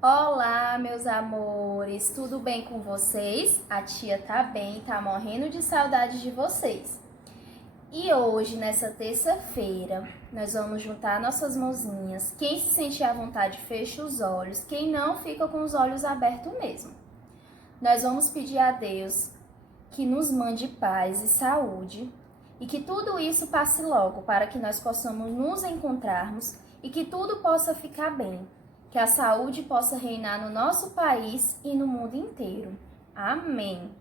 Olá, meus amores, tudo bem com vocês? A tia tá bem, tá morrendo de saudade de vocês. E hoje, nessa terça-feira, nós vamos juntar nossas mãozinhas. Quem se sentir à vontade, fecha os olhos. Quem não, fica com os olhos abertos mesmo. Nós vamos pedir a Deus que nos mande paz e saúde e que tudo isso passe logo para que nós possamos nos encontrarmos e que tudo possa ficar bem. Que a saúde possa reinar no nosso país e no mundo inteiro. Amém.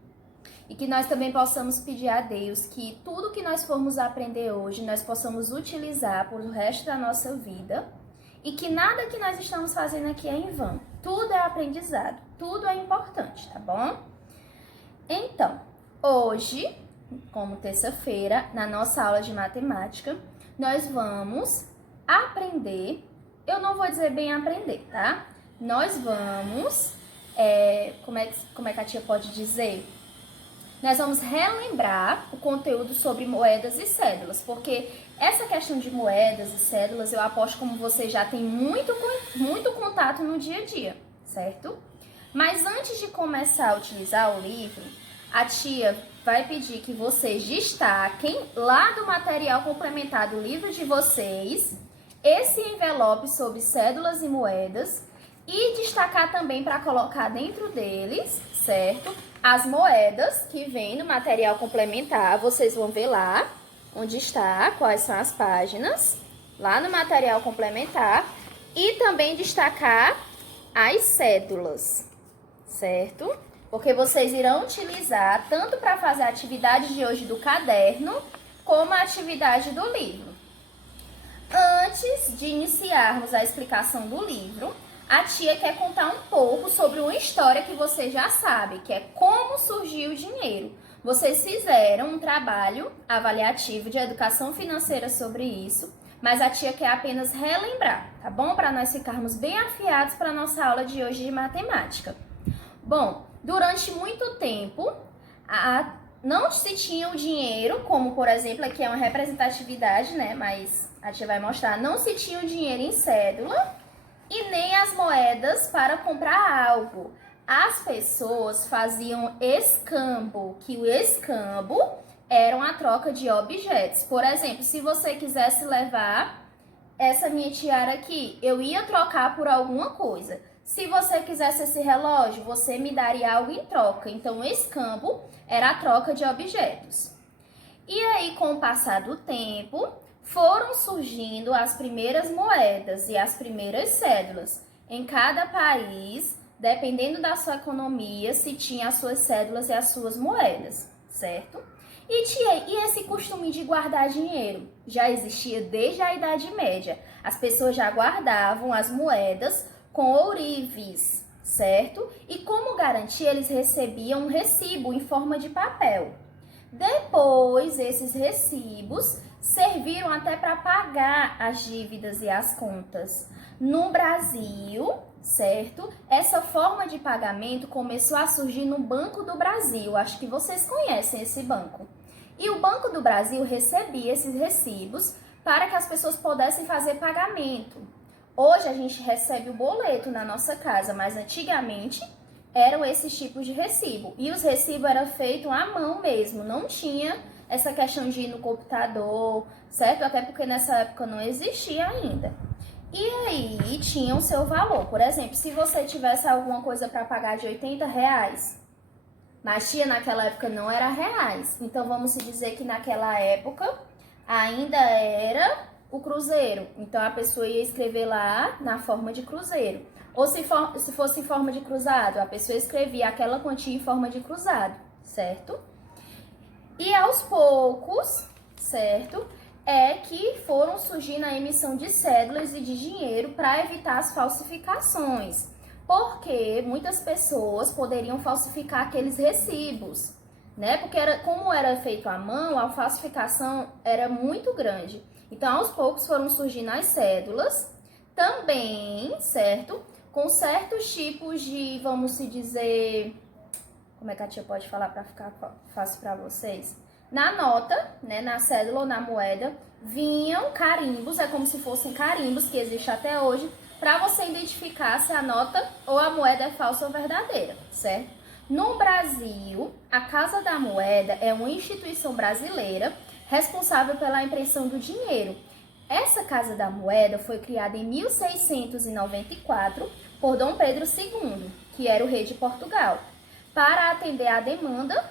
E que nós também possamos pedir a Deus que tudo que nós formos aprender hoje, nós possamos utilizar por o resto da nossa vida. E que nada que nós estamos fazendo aqui é em vão. Tudo é aprendizado, tudo é importante, tá bom? Então, hoje, como terça-feira, na nossa aula de matemática, nós vamos aprender. Eu não vou dizer bem aprender, tá? Nós vamos, como é que a tia pode dizer? Nós vamos relembrar o conteúdo sobre moedas e cédulas, porque essa questão de moedas e cédulas, eu aposto como você já tem muito contato no dia a dia, certo? Mas antes de começar a utilizar o livro, a tia vai pedir que vocês destaquem lá do material complementar do livro de vocês esse envelope sobre cédulas e moedas e destacar também para colocar dentro deles, certo? As moedas que vem no material complementar, vocês vão ver lá onde está, quais são as páginas, lá no material complementar, e também destacar as cédulas, certo? Porque vocês irão utilizar tanto para fazer a atividade de hoje do caderno, como a atividade do livro. Antes de iniciarmos a explicação do livro, a tia quer contar um pouco sobre uma história que você já sabe, que é como surgiu o dinheiro. Vocês fizeram um trabalho avaliativo de educação financeira sobre isso, mas a tia quer apenas relembrar, tá bom? Para nós ficarmos bem afiados para a nossa aula de hoje de matemática. Bom, durante muito tempo, não se tinha o dinheiro, como por exemplo, aqui é uma representatividade, né? Mas a tia vai mostrar, não se tinha o dinheiro em cédula e nem as moedas para comprar algo. As pessoas faziam escambo, que o escambo era uma troca de objetos. Por exemplo, se você quisesse levar essa minha tiara aqui, eu ia trocar por alguma coisa. Se você quisesse esse relógio, você me daria algo em troca. Então, o escambo era a troca de objetos. E aí, com o passar do tempo, foram surgindo as primeiras moedas e as primeiras cédulas. Em cada país, dependendo da sua economia, se tinha as suas cédulas e as suas moedas, certo? E esse costume de guardar dinheiro? Já existia desde a Idade Média. As pessoas já guardavam as moedas com ourives, certo? E como garantia, eles recebiam um recibo em forma de papel. Depois, esses recibos serviram até para pagar as dívidas e as contas. No Brasil, certo? Essa forma de pagamento começou a surgir no Banco do Brasil. Acho que vocês conhecem esse banco. E o Banco do Brasil recebia esses recibos para que as pessoas pudessem fazer pagamento. Hoje a gente recebe o boleto na nossa casa, mas antigamente eram esses tipos de recibo. E os recibos eram feitos à mão mesmo, não tinha essa questão de ir no computador, certo? Até porque nessa época não existia ainda. E aí tinha o seu valor. Por exemplo, se você tivesse alguma coisa para pagar de R$ 80, mas tia, naquela época não era reais. Então vamos dizer que naquela época ainda era o cruzeiro. Então a pessoa ia escrever lá na forma de cruzeiro. Ou se fosse em forma de cruzado, a pessoa escrevia aquela quantia em forma de cruzado, certo? E aos poucos, certo, é que foram surgindo a emissão de cédulas e de dinheiro para evitar as falsificações. Porque muitas pessoas poderiam falsificar aqueles recibos, né? Porque como era feito à mão, a falsificação era muito grande. Então, aos poucos foram surgindo as cédulas, também, certo? Com certos tipos de, vamos se dizer, como é que a tia pode falar para ficar fácil para vocês? Na nota, né, na cédula ou na moeda, vinham carimbos, é como se fossem carimbos que existem até hoje, para você identificar se a nota ou a moeda é falsa ou verdadeira, certo? No Brasil, a Casa da Moeda é uma instituição brasileira responsável pela impressão do dinheiro. Essa Casa da Moeda foi criada em 1694 por Dom Pedro II, que era o rei de Portugal, para atender à demanda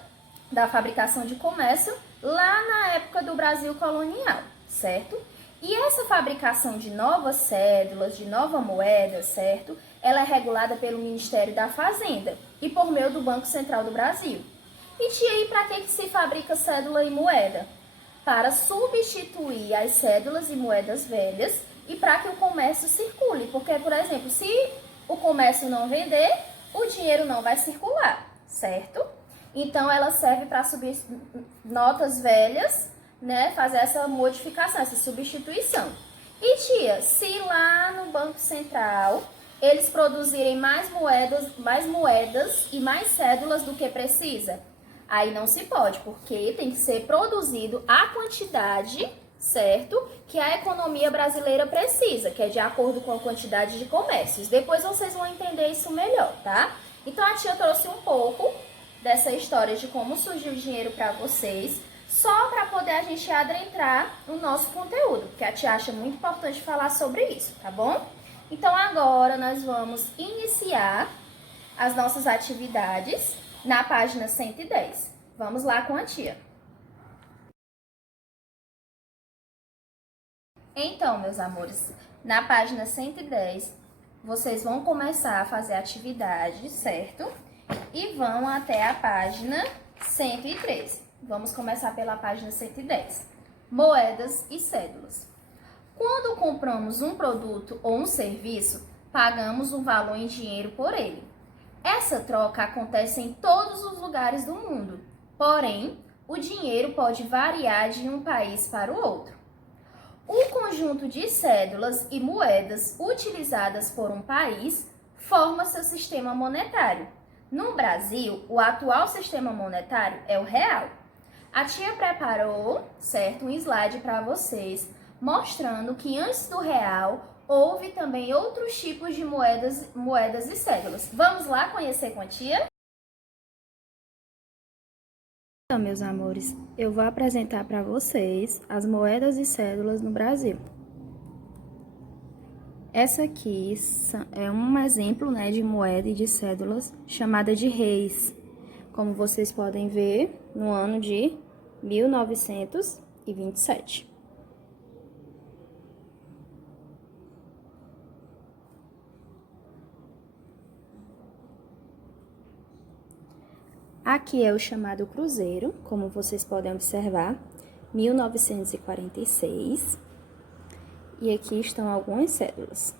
da fabricação de comércio lá na época do Brasil colonial, certo? E essa fabricação de novas cédulas, de nova moeda, certo? Ela é regulada pelo Ministério da Fazenda e por meio do Banco Central do Brasil. E aí, para que se fabrica cédula e moeda? Para substituir as cédulas e moedas velhas e para que o comércio circule. Porque, por exemplo, se o comércio não vender, o dinheiro não vai circular, certo? Então, ela serve para subir notas velhas, né? Fazer essa modificação, essa substituição. E, tia, se lá no Banco Central eles produzirem mais moedas e mais cédulas do que precisa, aí não se pode, porque tem que ser produzido a quantidade, certo? Que a economia brasileira precisa, que é de acordo com a quantidade de comércios. Depois vocês vão entender isso melhor, tá? Então a tia trouxe um pouco dessa história de como surgiu o dinheiro para vocês, só para poder a gente adentrar no nosso conteúdo, porque a tia acha muito importante falar sobre isso, tá bom? Então agora nós vamos iniciar as nossas atividades na página 110. Vamos lá com a tia. Então, meus amores, na página 110, vocês vão começar a fazer a atividade, certo? E vão até a página 113. Vamos começar pela página 110. Moedas e cédulas. Quando compramos um produto ou um serviço, pagamos um valor em dinheiro por ele. Essa troca acontece em todos os lugares do mundo, porém, o dinheiro pode variar de um país para o outro. O conjunto de cédulas e moedas utilizadas por um país forma seu sistema monetário. No Brasil, o atual sistema monetário é o real. A tia preparou, certo, um slide para vocês, mostrando que antes do real houve também outros tipos de moedas e cédulas. Vamos lá conhecer com a tia? Então, meus amores, eu vou apresentar para vocês as moedas e cédulas no Brasil. Essa aqui é um exemplo, né, de moeda e de cédulas chamada de reis, como vocês podem ver no ano de 1927. Aqui é o chamado cruzeiro, como vocês podem observar, 1946. E aqui estão algumas cédulas.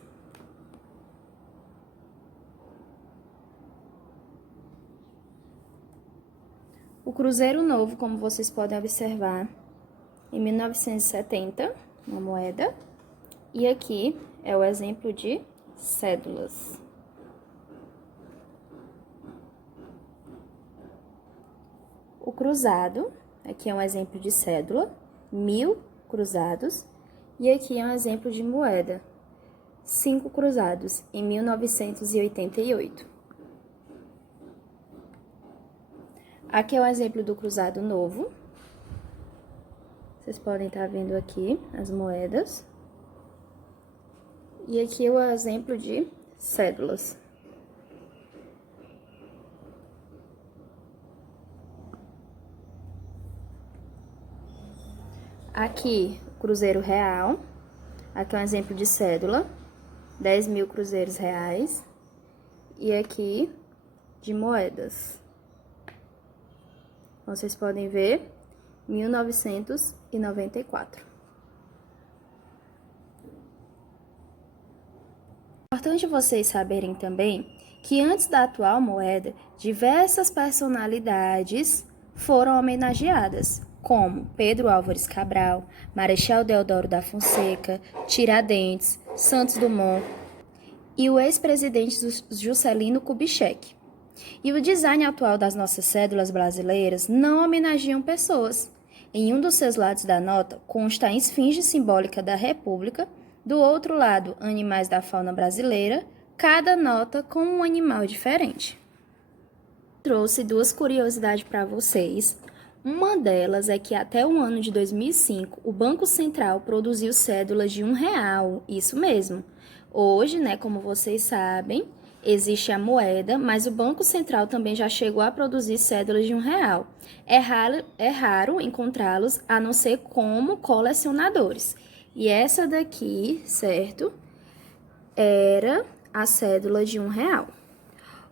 O cruzeiro novo, como vocês podem observar, em 1970, uma moeda. E aqui é o exemplo de cédulas. O cruzado, aqui é um exemplo de cédula, 1000 cruzados. E aqui é um exemplo de moeda, 5 cruzados, em 1988. Aqui é um exemplo do cruzado novo. Vocês podem estar vendo aqui as moedas. E aqui é o exemplo de cédulas. Aqui, o cruzeiro real. Aqui é um exemplo de cédula, 10.000 cruzeiros reais. E aqui, de moedas. Vocês podem ver, 1994. É importante vocês saberem também que antes da atual moeda, diversas personalidades foram homenageadas, como Pedro Álvares Cabral, Marechal Deodoro da Fonseca, Tiradentes, Santos Dumont e o ex-presidente Juscelino Kubitschek. E o design atual das nossas cédulas brasileiras não homenageiam pessoas. Em um dos seus lados da nota consta a esfinge simbólica da República, Do outro lado, animais da fauna brasileira, cada nota com um animal diferente. Trouxe duas curiosidades para vocês. Uma delas é que até o ano de 2005, o Banco Central produziu cédulas de R$ 1, isso mesmo. Hoje, como vocês sabem, existe a moeda, mas o Banco Central também já chegou a produzir cédulas de R$ 1. É raro encontrá-los, a não ser como colecionadores. E essa daqui, certo? Era a cédula de R$ 1.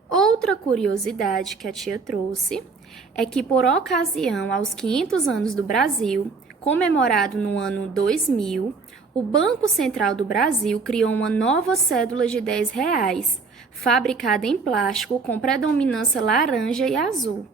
Outra curiosidade que a tia trouxe é que, por ocasião aos 500 anos do Brasil, comemorado no ano 2000, o Banco Central do Brasil criou uma nova cédula de R$ 10, fabricada em plástico com predominância laranja e azul.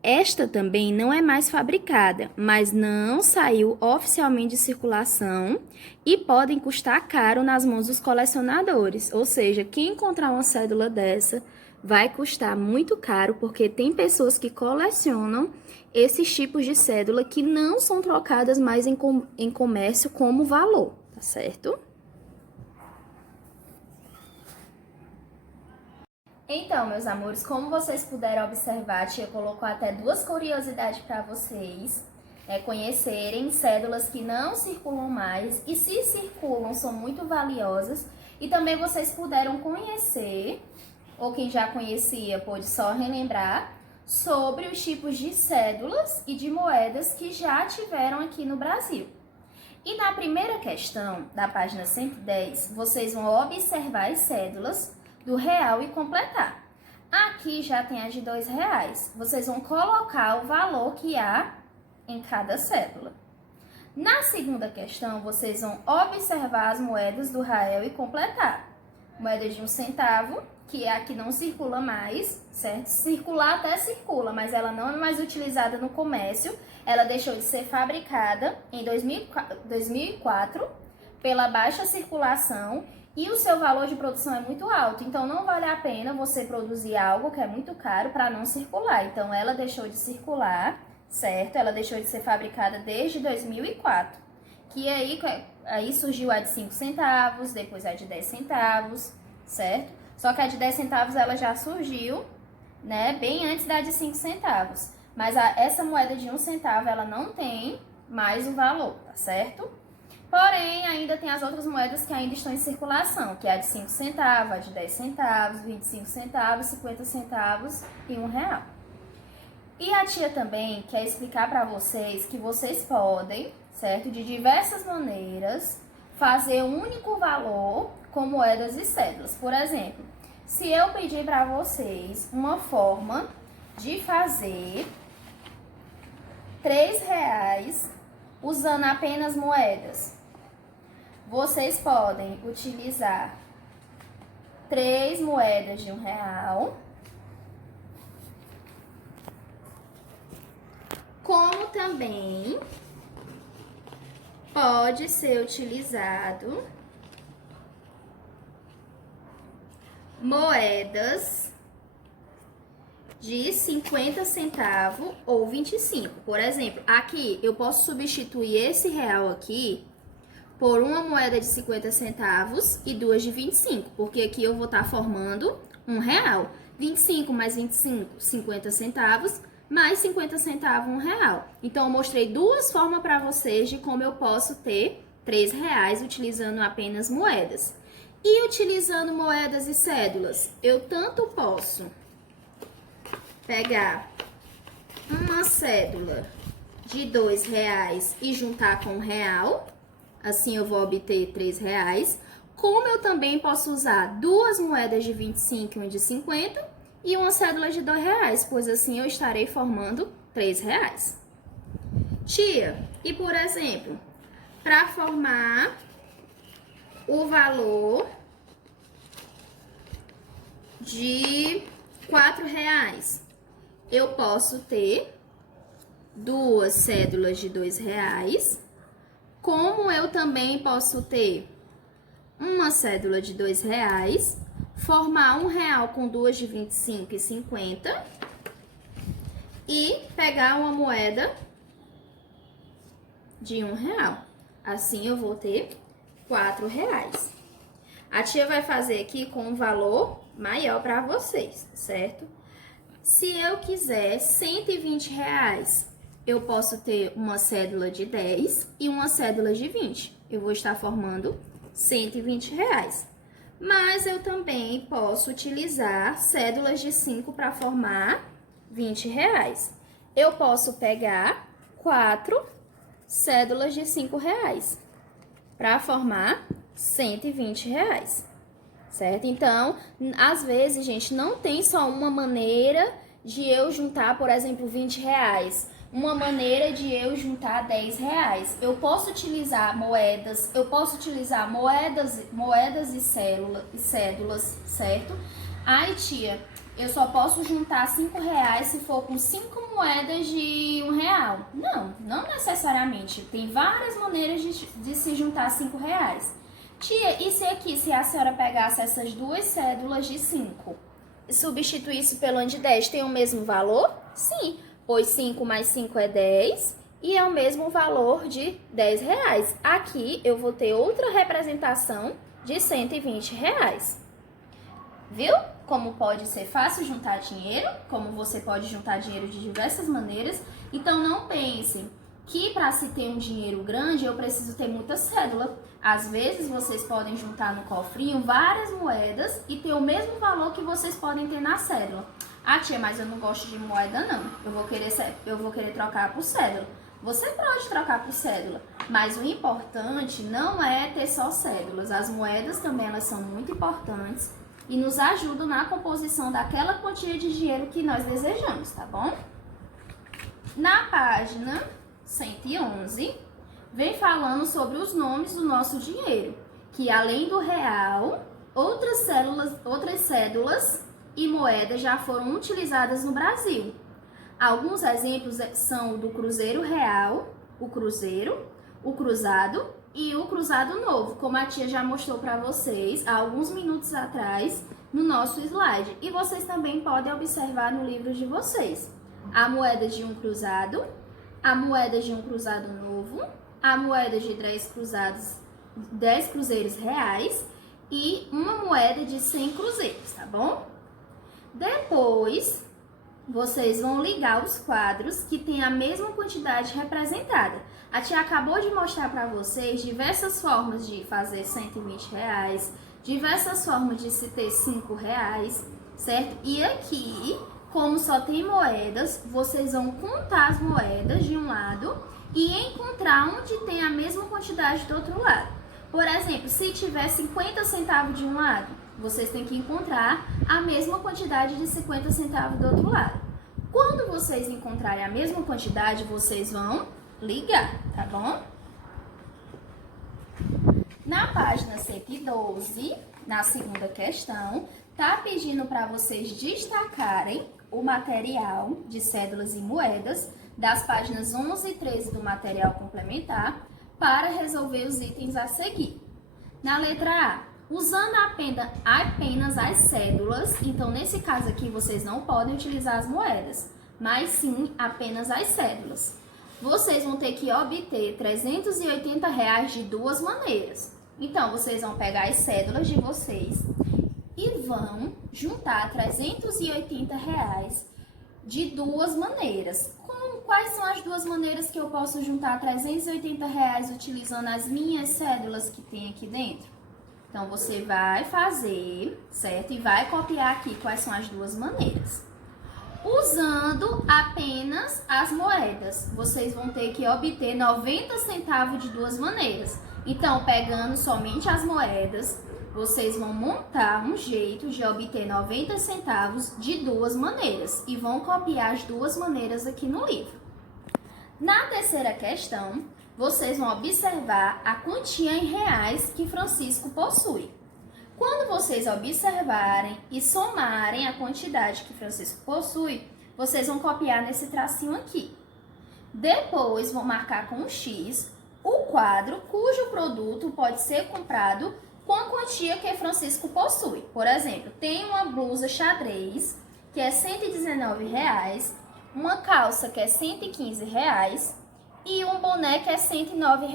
Esta também não é mais fabricada, mas não saiu oficialmente de circulação e podem custar caro nas mãos dos colecionadores. Ou seja, quem encontrar uma cédula dessa vai custar muito caro, porque tem pessoas que colecionam esses tipos de cédula que não são trocadas mais em comércio como valor, tá certo? Então, meus amores, como vocês puderam observar, a tia colocou até duas curiosidades para vocês conhecerem cédulas que não circulam mais e, se circulam, são muito valiosas. E também vocês puderam conhecer, ou quem já conhecia pôde só relembrar, sobre os tipos de cédulas e de moedas que já tiveram aqui no Brasil. E na primeira questão, da página 110, vocês vão observar as cédulas do real e completar. Aqui já tem a de R$ 2. Vocês vão colocar o valor que há em cada cédula. Na segunda questão, vocês vão observar as moedas do real e completar. Moeda de 1 centavo, que é a que não circula mais, certo? Circular até circula, mas ela não é mais utilizada no comércio. Ela deixou de ser fabricada em 2004 pela baixa circulação e o seu valor de produção é muito alto. Então, não vale a pena você produzir algo que é muito caro para não circular. Então, ela deixou de circular, certo? Ela deixou de ser fabricada desde 2004. Que aí surgiu a de 5 centavos, depois a de 10 centavos, certo? Só que a de 10 centavos ela já surgiu, bem antes da de 5 centavos. Mas essa moeda de 1 centavo, ela não tem mais o valor, tá certo? Porém, ainda tem as outras moedas que ainda estão em circulação, que é a de 5 centavos, a de 10 centavos, 25 centavos, 50 centavos e R$ 1. E a tia também quer explicar para vocês que vocês podem, certo, de diversas maneiras, fazer um único valor com moedas e cédulas. Por exemplo, se eu pedir para vocês uma forma de fazer R$ 3 usando apenas moedas, vocês podem utilizar 3 moedas de R$ 1, como também pode ser utilizado moedas de 50 centavos ou 25. Por exemplo, aqui eu posso substituir esse real aqui por uma moeda de 50 centavos e duas de 25, porque aqui eu vou estar formando R$ 1. 25 mais 25, 50 centavos, mais 50 centavos, R$ 1. Então, eu mostrei duas formas para vocês de como eu posso ter R$ 3 utilizando apenas moedas. E utilizando moedas e cédulas, eu tanto posso pegar uma cédula de R$ 2 e juntar com R$1, assim eu vou obter R$ 3, como eu também posso usar duas moedas de 25 e uma de 50 e uma cédula de R$ 2, pois assim eu estarei formando R$ 3. Tia, e por exemplo, para formar o valor de R$ 4, eu posso ter duas cédulas de R$ 2, como eu também posso ter uma cédula de R$ 2, formar R$ 1 com duas de 25 e 50 e pegar uma moeda de R$ 1. Assim eu vou ter R$ 4. A tia vai fazer aqui com um valor maior para vocês, certo? Se eu quiser R$ 120, eu posso ter uma cédula de 10 e uma cédula de 20. Eu vou estar formando R$ 120. Mas eu também posso utilizar cédulas de 5 para formar R$ 20. Eu posso pegar 4 cédulas de R$ 5 para formar R$ 120, certo? Então, às vezes, gente, não tem só uma maneira de eu juntar, por exemplo, R$ 20, uma maneira de eu juntar R$ 10. Eu posso utilizar moedas, moedas e cédulas, certo? Ai, tia, eu só posso juntar R$ 5 se for com 5 moedas de R$ 1. Não necessariamente. Tem várias maneiras de se juntar R$ 5. Tia, e se a senhora pegasse essas duas cédulas de 5 e substituísse pelo de 10, tem o mesmo valor? Sim, pois 5 mais 5 é 10 e é o mesmo valor de R$ 10. Aqui eu vou ter outra representação de R$ 120. Viu? Como pode ser fácil juntar dinheiro, como você pode juntar dinheiro de diversas maneiras. Então não pense que para se ter um dinheiro grande eu preciso ter muita cédula. Às vezes vocês podem juntar no cofrinho várias moedas e ter o mesmo valor que vocês podem ter na cédula. Ah, tia, mas eu não gosto de moeda não. Eu vou querer trocar por cédula. Você pode trocar por cédula, mas o importante não é ter só cédulas. As moedas também elas são muito importantes e nos ajudam na composição daquela quantia de dinheiro que nós desejamos, tá bom? Na página 111, vem falando sobre os nomes do nosso dinheiro, que além do real, outras cédulas e moedas já foram utilizadas no Brasil. Alguns exemplos são o do Cruzeiro Real, o Cruzeiro, o Cruzado e o Cruzado Novo, como a tia já mostrou para vocês há alguns minutos atrás no nosso slide. E vocês também podem observar no livro de vocês. A moeda de um cruzado, a moeda de um cruzado novo, a moeda de 10 cruzeiros reais e uma moeda de 100 cruzeiros, tá bom? Depois, vocês vão ligar os quadros que tem a mesma quantidade representada. A tia acabou de mostrar para vocês diversas formas de fazer R$ 120, diversas formas de se ter R$ 5, certo? E aqui, como só tem moedas, vocês vão contar as moedas de um lado e encontrar onde tem a mesma quantidade do outro lado. Por exemplo, se tiver 50 centavos de um lado, vocês têm que encontrar a mesma quantidade de 50 centavos do outro lado. Quando vocês encontrarem a mesma quantidade, vocês vão ligar, tá bom? Na página 112, na segunda questão, tá pedindo para vocês destacarem o material de cédulas e moedas das páginas 11 e 13 do material complementar para resolver os itens a seguir. Na letra A, usando apenas as cédulas, então nesse caso aqui vocês não podem utilizar as moedas, mas sim apenas as cédulas. Vocês vão ter que obter R$ 380 de duas maneiras. Então, vocês vão pegar as cédulas de vocês e vão juntar R$ 380 de duas maneiras. Quais são as duas maneiras que eu posso juntar R$ 380 utilizando as minhas cédulas que tem aqui dentro? Então, você vai fazer, certo? E vai copiar aqui quais são as duas maneiras. Usando apenas as moedas, vocês vão ter que obter 90 centavos de duas maneiras. Então, pegando somente as moedas, vocês vão montar um jeito de obter 90 centavos de duas maneiras e vão copiar as duas maneiras aqui no livro. Na terceira questão, vocês vão observar a quantia em reais que Francisco possui. Quando vocês observarem e somarem a quantidade que Francisco possui, vocês vão copiar nesse tracinho aqui. Depois, vão marcar com um X o quadro cujo produto pode ser comprado com a quantia que Francisco possui. Por exemplo, tem uma blusa xadrez, que é R$ 119, uma calça que é R$ 115 e um boné que é R$ 109.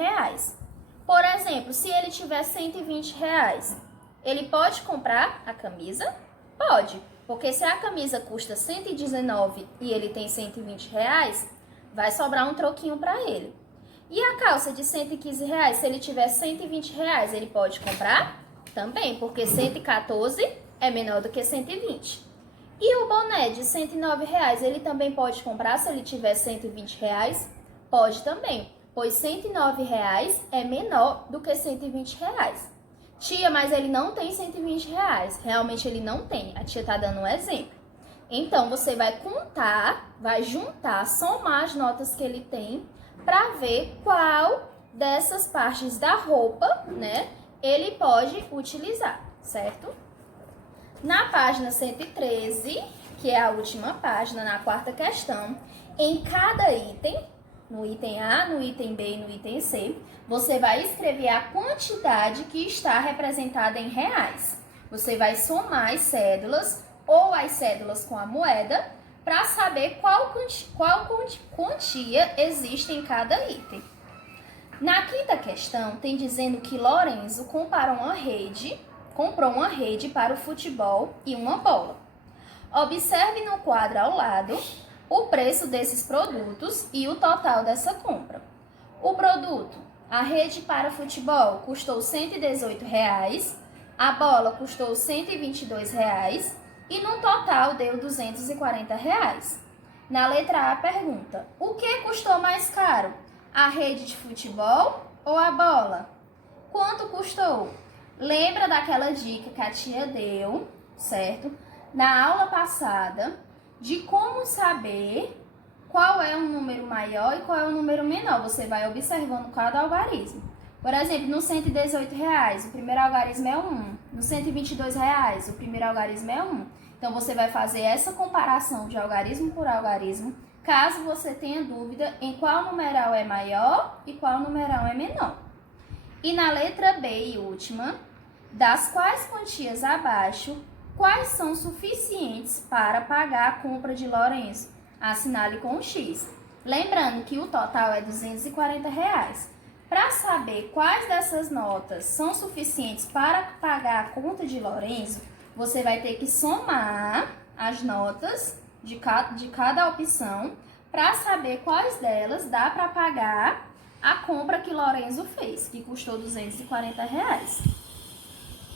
Por exemplo, se ele tiver 120 reais, ele pode comprar a camisa? Pode, porque se a camisa custa 119 e ele tem 120 reais, vai sobrar um troquinho para ele. E a calça de 115 reais, se ele tiver 120 reais, ele pode comprar? Também, porque 114 é menor do que 120. E o boné de 109 reais, ele também pode comprar se ele tiver 120 reais? Pode também, pois 109 reais é menor do que 120 reais. Tia, mas ele não tem 120 reais. Realmente ele não tem. A tia tá dando um exemplo. Então, você vai contar, vai juntar, somar as notas que ele tem para ver qual dessas partes da roupa, né, ele pode utilizar, certo? Na página 113, que é a última página, na quarta questão, em cada item, no item A, no item B e no item C, você vai escrever a quantidade que está representada em reais. Você vai somar as cédulas ou as cédulas com a moeda para saber qual quantia existe em cada item. Na quinta questão, tem dizendo que Lorenzo comprou uma rede para o futebol e uma bola. Observe no quadro ao lado o preço desses produtos e o total dessa compra. O produto, a rede para futebol, custou R$ 118, a bola custou R$ 122 e no total deu R$ 240. Na letra A pergunta, o que custou mais caro? A rede de futebol ou a bola? Quanto custou? Lembra daquela dica que a tia deu, certo? Na aula passada, de como saber qual é um número maior e qual é um número menor. Você vai observando cada algarismo. Por exemplo, no R$ 118, o primeiro algarismo é 1. No R$ 122, o primeiro algarismo é 1. Então, você vai fazer essa comparação de algarismo por algarismo, caso você tenha dúvida em qual numeral é maior e qual numeral é menor. E na letra B e última, das quais quantias abaixo, quais são suficientes para pagar a compra de Lorenzo? Assinale com um X. Lembrando que o total é R$ 240. Para saber quais dessas notas são suficientes para pagar a conta de Lorenzo, você vai ter que somar as notas de cada opção para saber quais delas dá para pagar a compra que Lorenzo fez, que custou R$ 240.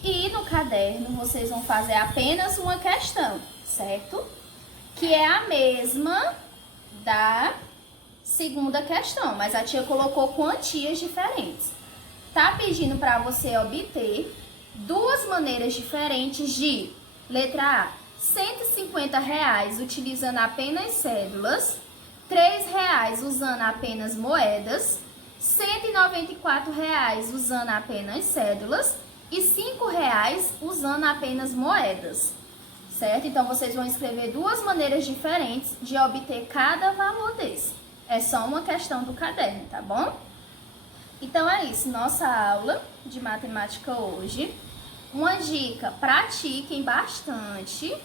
E no caderno vocês vão fazer apenas uma questão, certo? Que é a mesma da segunda questão, mas a tia colocou quantias diferentes. Tá pedindo para você obter duas maneiras diferentes de, letra A, R$ 150 utilizando apenas cédulas, R$ 3 usando apenas moedas, R$ 194 usando apenas cédulas e R$ 5 usando apenas moedas, certo? Então, vocês vão escrever duas maneiras diferentes de obter cada valor desse. É só uma questão do caderno, tá bom? Então, é isso. Nossa aula de matemática hoje. Uma dica, pratiquem bastante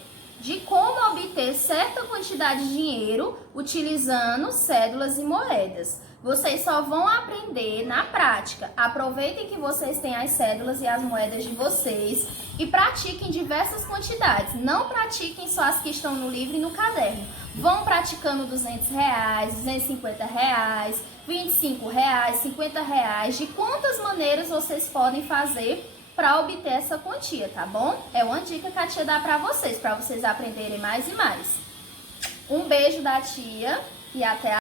de como obter certa quantidade de dinheiro utilizando cédulas e moedas. Vocês só vão aprender na prática. Aproveitem que vocês têm as cédulas e as moedas de vocês e pratiquem diversas quantidades. Não pratiquem só as que estão no livro e no caderno. Vão praticando R$ 200, R$ 250, R$ 25, R$ 50, de quantas maneiras vocês podem fazer para obter essa quantia, tá bom? É uma dica que a tia dá para vocês aprenderem mais e mais. Um beijo da tia e até a